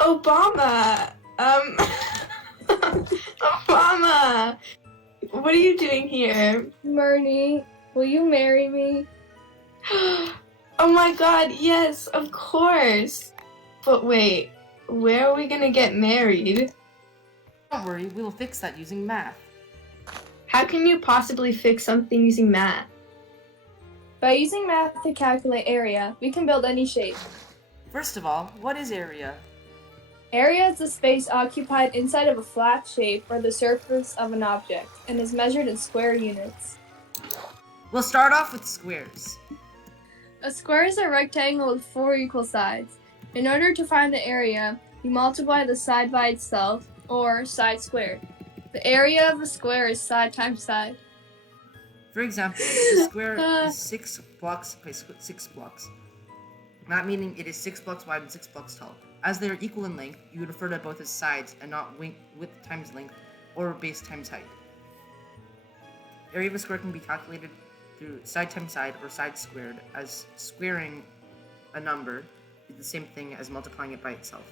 Obama! Obama! What are you doing here? Marnie, will you marry me? Oh my god, yes, of course! But wait, where are we gonna get married? Don't worry, we will fix that using math. How can you possibly fix something using math? By using math to calculate area, we can build any shape. First of all, what is area? Area is the space occupied inside of a flat shape or the surface of an object, and is measured in square units. We'll start off with squares. A square is a rectangle with 4 equal sides. In order to find the area, you multiply the side by itself, or side squared. The area of a square is side times side. For example, the square is 6 blocks by 6 blocks. That meaning it is 6 blocks wide and 6 blocks tall. As they are equal in length, you would refer to both as sides and not width times length or base times height. Area of a square can be calculated through side times side or side squared, as squaring a number is the same thing as multiplying it by itself.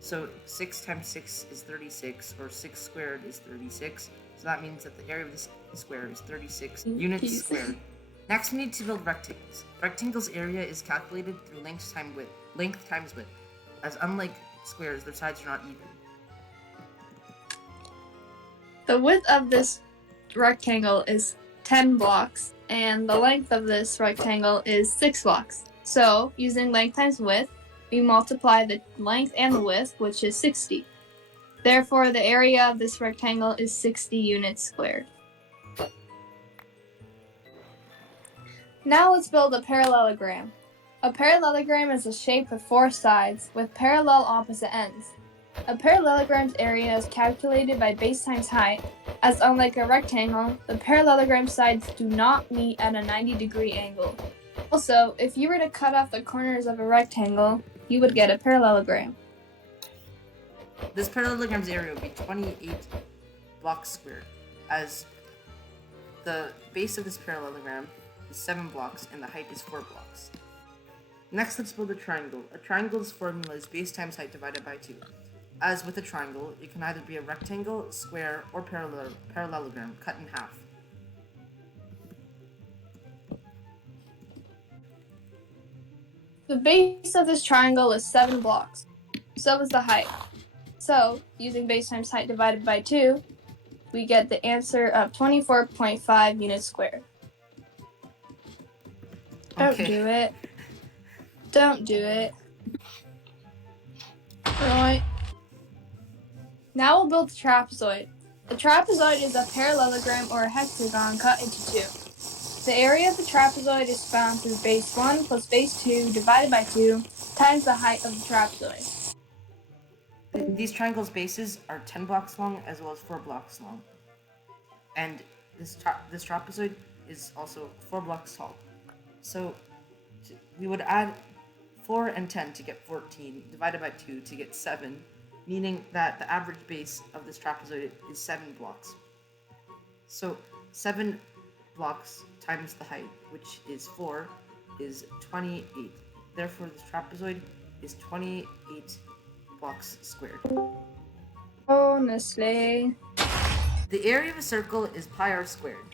So 6 times 6 is 36, or 6 squared is 36. So that means that the area of this square is 36 units squared. Next, we need to build rectangles. Rectangles' area is calculated through length times width, as unlike squares, their sides are not even. The width of this rectangle is 10 blocks, and the length of this rectangle is 6 blocks. So, using length times width, we multiply the length and the width, which is 60. Therefore, the area of this rectangle is 60 units squared. Now let's build a parallelogram. A parallelogram is a shape with 4 sides with parallel opposite ends. A parallelogram's area is calculated by base times height, as unlike a rectangle, the parallelogram sides do not meet at a 90-degree angle. Also, if you were to cut off the corners of a rectangle, you would get a parallelogram. This parallelogram's area would be 28 blocks squared, as the base of this parallelogram is 7 blocks and the height is 4 blocks. Next, let's build a triangle. A triangle's formula is base times height divided by 2. As with a triangle, it can either be a rectangle, square, or parallelogram cut in half. The base of this triangle is 7 blocks. So is the height. So, using base times height divided by 2, we get the answer of 24.5 units squared. Don't do it. Don't do it. Right. Now we'll build the trapezoid. The trapezoid is a parallelogram or a hexagon cut into 2. The area of the trapezoid is found through base 1 plus base 2 divided by 2 times the height of the trapezoid. These triangles' bases are 10 blocks long as well as 4 blocks long. And this trapezoid is also 4 blocks tall. So we would add 4 and 10 to get 14, divided by 2 to get 7, meaning that the average base of this trapezoid is 7 blocks. So 7 blocks times the height, which is 4, is 28. Therefore, this trapezoid is 28 blocks squared. Honestly. The area of a circle is pi r squared.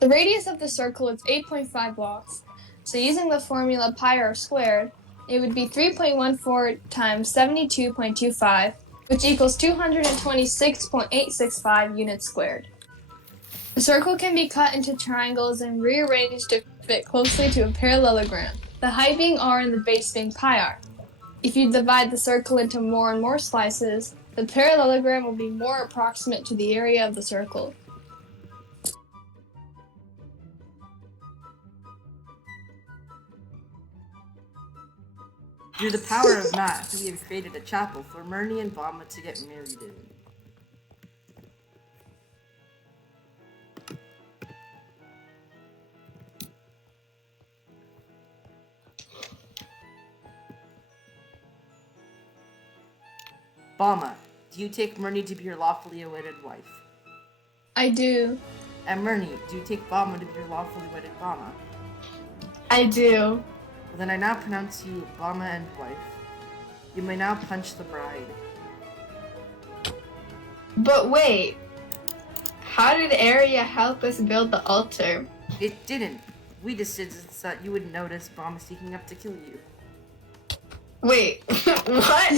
The radius of the circle is 8.5 blocks. So using the formula pi r squared, it would be 3.14 times 72.25, which equals 226.865 units squared. The circle can be cut into triangles and rearranged to fit closely to a parallelogram, the height being r and the base being pi r. If you divide the circle into more and more slices, the parallelogram will be more approximate to the area of the circle. Through the power of math, we have created a chapel for Marnie and Vama to get married in. Vama, do you take Marnie to be your lawfully wedded wife? I do. And Marnie, do you take Vama to be your lawfully wedded Vama? I do. Well, then I now pronounce you Vama and wife. You may now punch the bride. But wait, how did Arya help us build the altar? It didn't. We decided that you wouldn't notice Bomb is sneaking up to kill you. Wait, what?